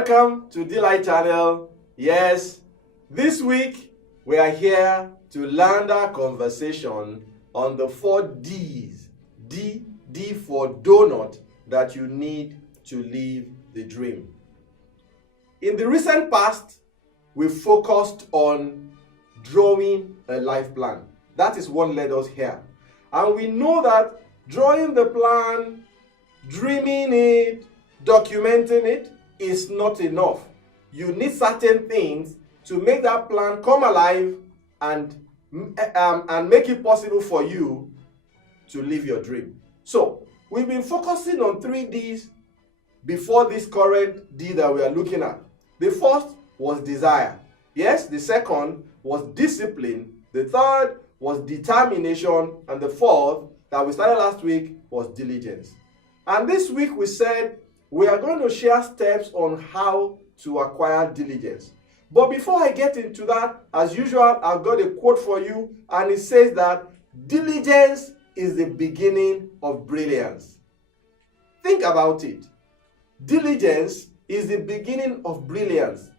Welcome to Delight Channel. Yes, this week we are here to land our conversation on the 4 D's. D for donut that you need to live the dream. In the recent past, we focused on drawing a life plan. That is what led us here. And we know that drawing the plan, dreaming it, documenting it is not enough. You need certain things to make that plan come alive and make it possible for you to live your dream. So, we've been focusing on 3 D's before this current D that we are looking at. The first was desire. Yes, the second was discipline. The third was determination. And the fourth that we started last week was diligence. And this week we said we are going to share steps on how to acquire diligence. But before I get into that, as usual, I've got a quote for you, and it says that diligence is the beginning of brilliance. Think about it. Diligence is the beginning of brilliance.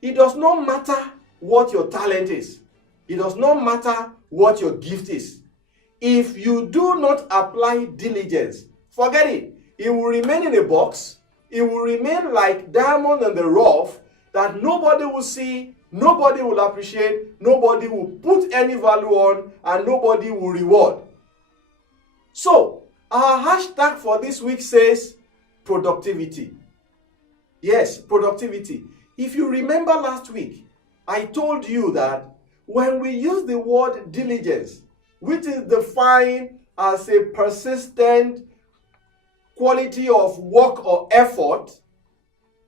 It does not matter what your talent is. It does not matter what your gift is. If you do not apply diligence, forget it. It will remain in a box. It will remain like diamond in the rough that nobody will see, nobody will appreciate, nobody will put any value on, and nobody will reward. So, our hashtag for this week says productivity. Yes, productivity. If you remember last week, I told you that when we use the word diligence, which is defined as a persistent quality of work or effort,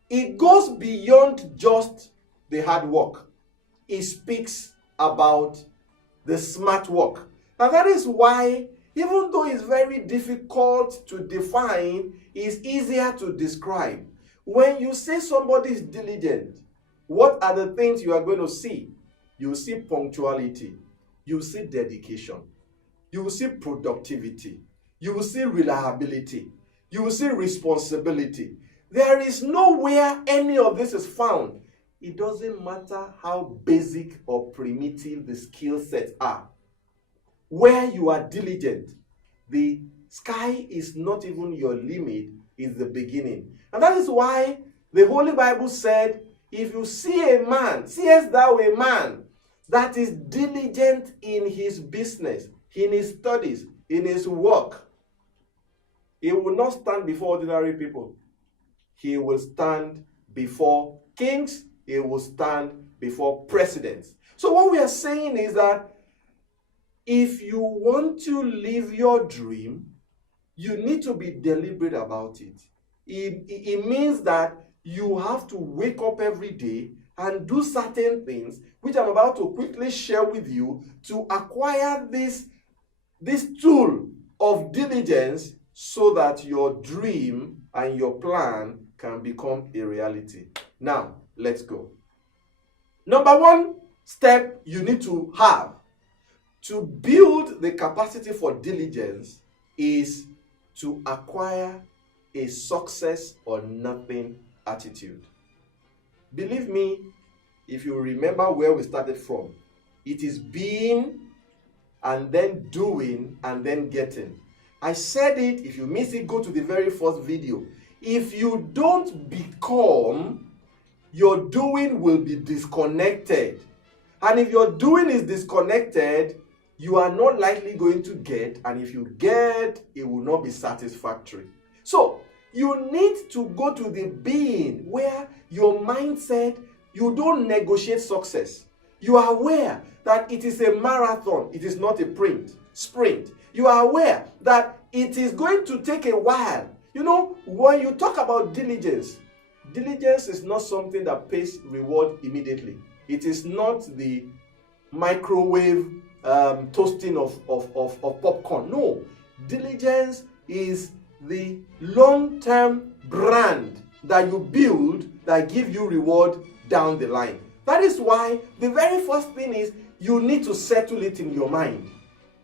it goes beyond just the hard work. It speaks about the smart work. And that is why, even though it's very difficult to define, it's easier to describe. When you say somebody is diligent, what are the things you are going to see? You will see punctuality. You will see dedication. You will see productivity. You will see reliability. You will see responsibility. There is nowhere any of this is found. It doesn't matter how basic or primitive the skill sets are. Where you are diligent, the sky is not even your limit, it's the beginning. And that is why the Holy Bible said, if you see a man, seest thou a man that is diligent in his business, in his studies, in his work, he will not stand before ordinary people. He will stand before kings. He will stand before presidents. So what we are saying is that if you want to live your dream, you need to be deliberate about it. It means that you have to wake up every day and do certain things, which I'm about to quickly share with you, to acquire this tool of diligence so that your dream and your plan can become a reality. Now, let's go. Number 1 step you need to have to build the capacity for diligence is to acquire a success or nothing attitude. Believe me, if you remember where we started from, it is being and then doing and then getting. I said it, if you miss it, go to the very first video. If you don't become, your doing will be disconnected. And if your doing is disconnected, you are not likely going to get, and if you get, it will not be satisfactory. So, you need to go to the being where your mindset, you don't negotiate success. You are aware that it is a marathon, it is not a sprint. You are aware that it is going to take a while. You know, when you talk about diligence, diligence is not something that pays reward immediately. It is not the microwave toasting of popcorn. No, diligence is the long-term brand that you build that give you reward down the line. That is why the very first thing is you need to settle it in your mind.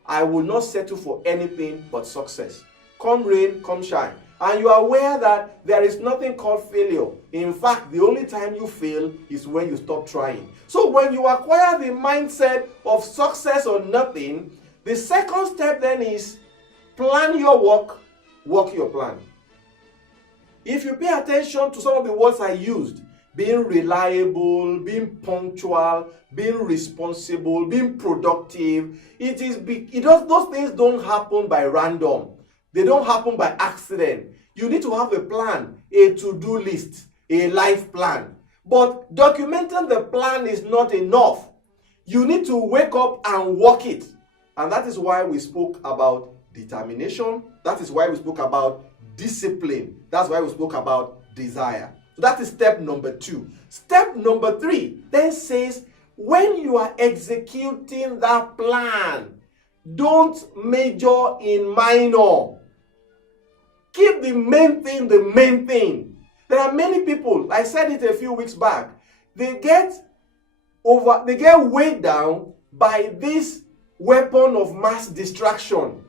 I will not settle for anything but success. Come rain, come shine. and you are aware that there is nothing called failure. In fact, the only time you fail is when you stop trying. So when you acquire the mindset of success or nothing, the second step then is plan your work, work your plan. If you pay attention to some of the words I used, being reliable, being punctual, being responsible, being productive, those things don't happen by random. They don't happen by accident. You need to have a plan, a to-do list, a life plan. But documenting the plan is not enough. You need to wake up and work it. And that is why we spoke about determination. That is why we spoke about discipline. That's why we spoke about desire. So that is step number 2. Step number 3 then says, when you are executing that plan, don't major in minor. Keep the main thing the main thing. There are many people, I said it a few weeks back, they get weighed down by this weapon of mass distraction.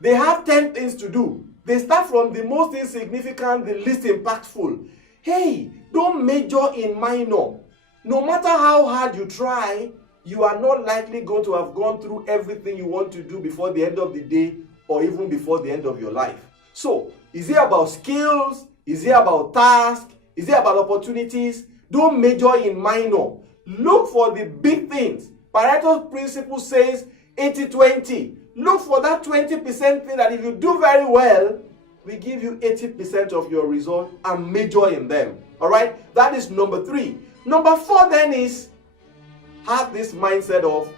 They have 10 things to do. They start from the most insignificant, the least impactful. Hey, don't major in minor. No matter how hard you try, you are not likely going to have gone through everything you want to do before the end of the day or even before the end of your life. So, is it about skills? Is it about tasks? Is it about opportunities? Don't major in minor. Look for the big things. Pareto's principle says 80-20. Look for that 20% thing that if you do very well, we give you 80% of your result and major in them. All right? That is number 3. Number 4 then is have this mindset of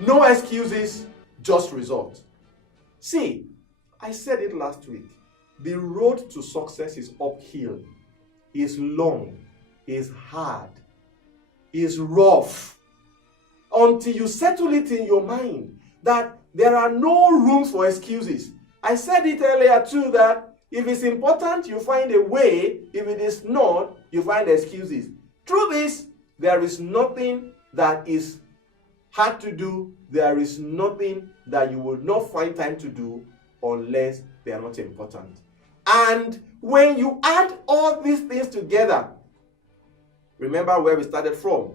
no excuses, just results. See, I said it last week. The road to success is uphill, is long, is hard, is rough. Until you settle it in your mind that there are no room for excuses. I said it earlier too that if it's important, you find a way. If it is not, you find excuses. Through this, there is nothing that is hard to do. There is nothing that you will not find time to do unless they are not important. And when you add all these things together, remember where we started from.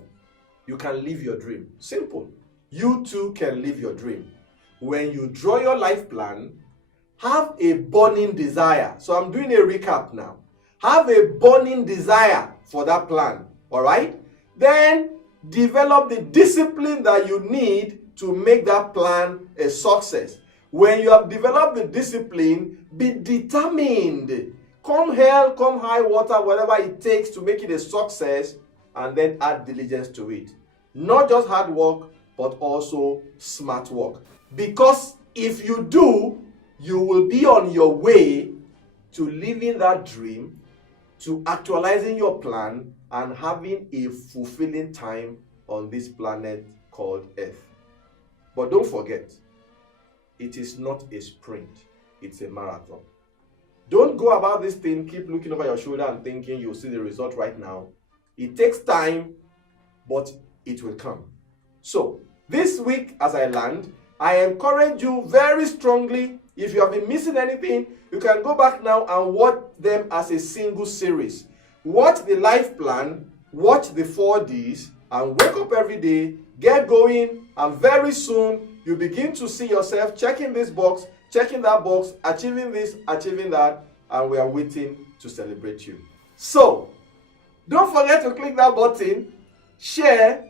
You can live your dream. Simple. You too can live your dream. When you draw your life plan, have a burning desire. So I'm doing a recap now. Have a burning desire for that plan. All right? Then develop the discipline that you need to make that plan a success. When you have developed the discipline, be determined. Come hell, come high water, whatever it takes to make it a success, and then add diligence to it. Not just hard work, but also smart work. Because if you do, you will be on your way to living that dream, to actualizing your plan, and having a fulfilling time on this planet called Earth. But don't forget, it is not a sprint, it's a marathon. Don't go about this thing, keep looking over your shoulder and thinking you'll see the result right now. It takes time, but it will come. So, this week as I land, I encourage you very strongly, if you have been missing anything, you can go back now and watch them as a single series. Watch the life plan, watch the 4Ds, and wake up every day, get going, and very soon you begin to see yourself checking this box, checking that box, achieving this, achieving that, and we are waiting to celebrate you. So, don't forget to click that button, share,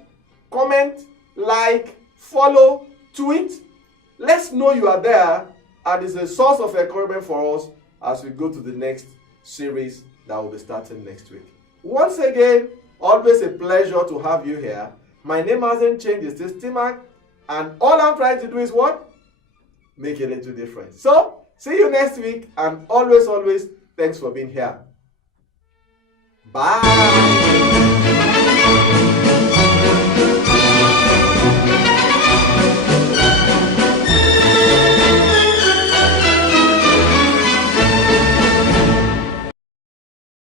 comment, like, follow, tweet. Let's know you are there, and it's a source of encouragement for us as we go to the next series that will be starting next week. Once again, always a pleasure to have you here. My name hasn't changed, it's still Stimac, and all I'm trying to do is what? Make a little difference. So, see you next week, and always, thanks for being here. Bye.